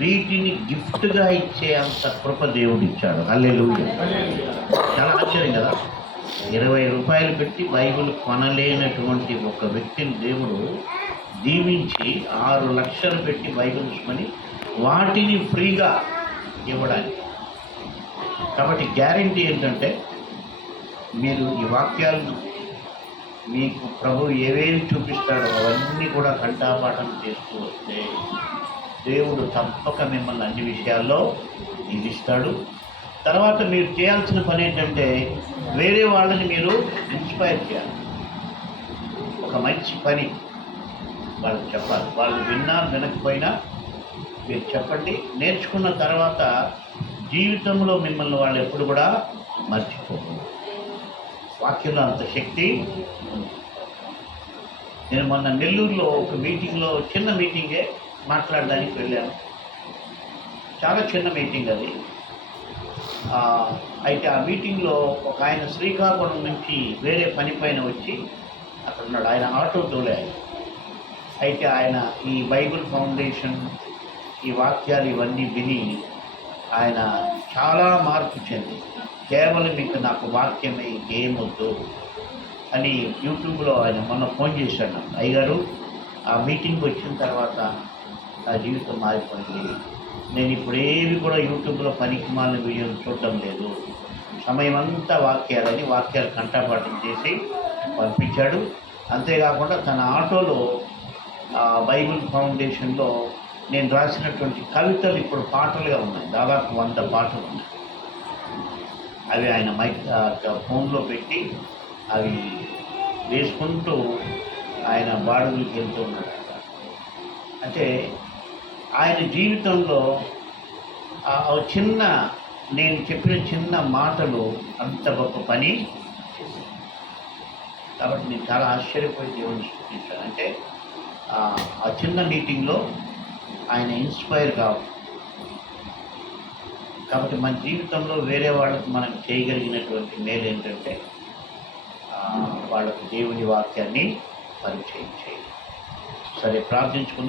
వీటిని గిఫ్ట్గా ఇచ్చే అంత కృప దేవుడు ఇచ్చాడు. హల్లెలూయా! చాలా ఆశ్చర్యం కదా. 20 రూపాయలు పెట్టి బైబిల్ కొనలేనటువంటి ఒక వ్యక్తిని దేవుడు దీవించి 6 లక్షలు పెట్టి బైబిల్స్ కొని వాటిని ఫ్రీగా ఇవ్వడానికి. కాబట్టి గ్యారంటీ ఏంటంటే, మీరు ఈ వాక్యాలను మీకు ప్రభు ఏవేవి చూపిస్తాడో అవన్నీ కూడా కంఠాపాఠం చేస్తూ వస్తే దేవుడు తప్పక మిమ్మల్ని అన్ని విషయాల్లో దీవిస్తాడు. తర్వాత మీరు చేయాల్సిన పని ఏంటంటే, వేరే వాళ్ళని మీరు ఇన్స్పైర్ చేయాలి. ఒక మంచి పని వాళ్ళకి చెప్పాలి. వాళ్ళు విన్నా వినకపోయినా మీరు చెప్పండి. నేర్చుకున్న తర్వాత జీవితంలో మిమ్మల్ని వాళ్ళు ఎప్పుడు కూడా మర్చిపోరు. వాక్యంలో అంత శక్తి ఉంది. నేను మొన్న నెల్లూరులో ఒక మీటింగ్లో, చిన్న మీటింగే మాట్లాడడానికి వెళ్ళాను. చాలా చిన్న మీటింగ్ అది. అయితే ఆ మీటింగ్లో ఒక ఆయన శ్రీకాకుళం నుంచి వేరే పని పైన వచ్చి అక్కడ ఉన్నాడు. ఆయన ఆటో తోలే. అయితే ఆయన ఈ బైబిల్ ఫౌండేషన్, ఈ వాక్యాలు ఇవన్నీ విని ఆయన చాలా మార్పు చెంది, కేవలం ఇంకా నాకు వాక్యమే ఇంకేమొద్దు అని యూట్యూబ్లో ఆయన మొన్న ఫోన్ చేశాడు. అయ్యగారు, ఆ మీటింగ్కి వచ్చిన తర్వాత నా జీవితం మారిపోయింది. నేను ఇప్పుడు ఏవి కూడా యూట్యూబ్లో పనికి మాలిన వీడియోలు చూడటం లేదు. సమయం అంతా వాక్యాలు కంఠపాఠం చేసి పంపించాడు. అంతేకాకుండా తన ఆటోలో బైబిల్ ఫౌండేషన్లో నేను రాసినటువంటి కవితలు ఇప్పుడు పాటలుగా ఉన్నాయి. దాదాపు 100 పాటలు ఉన్నాయి. అవి ఆయన ఫోన్లో పెట్టి అవి వేసుకుంటూ ఆయన బాడుగులకి వెళ్తూ ఉన్నాడు. అంటే ఆయన జీవితంలో నేను చెప్పిన చిన్న మాటలు అంత గొప్ప పని చేశాను. కాబట్టి నేను చాలా ఆశ్చర్యపోయి దేవుని స్తుతించాను. అంటే ఆ చిన్న మీటింగ్లో ఆయన ఇన్స్పైర్ కావాలి. కాబట్టి మన జీవితంలో వేరే వాళ్ళకు మనం చేయగలిగినటువంటి మేలు ఏంటంటే, వాళ్ళకు దేవుని వాక్యాన్ని పరిచయం చేయాలి. సరే, ప్రార్థించుకుందాం.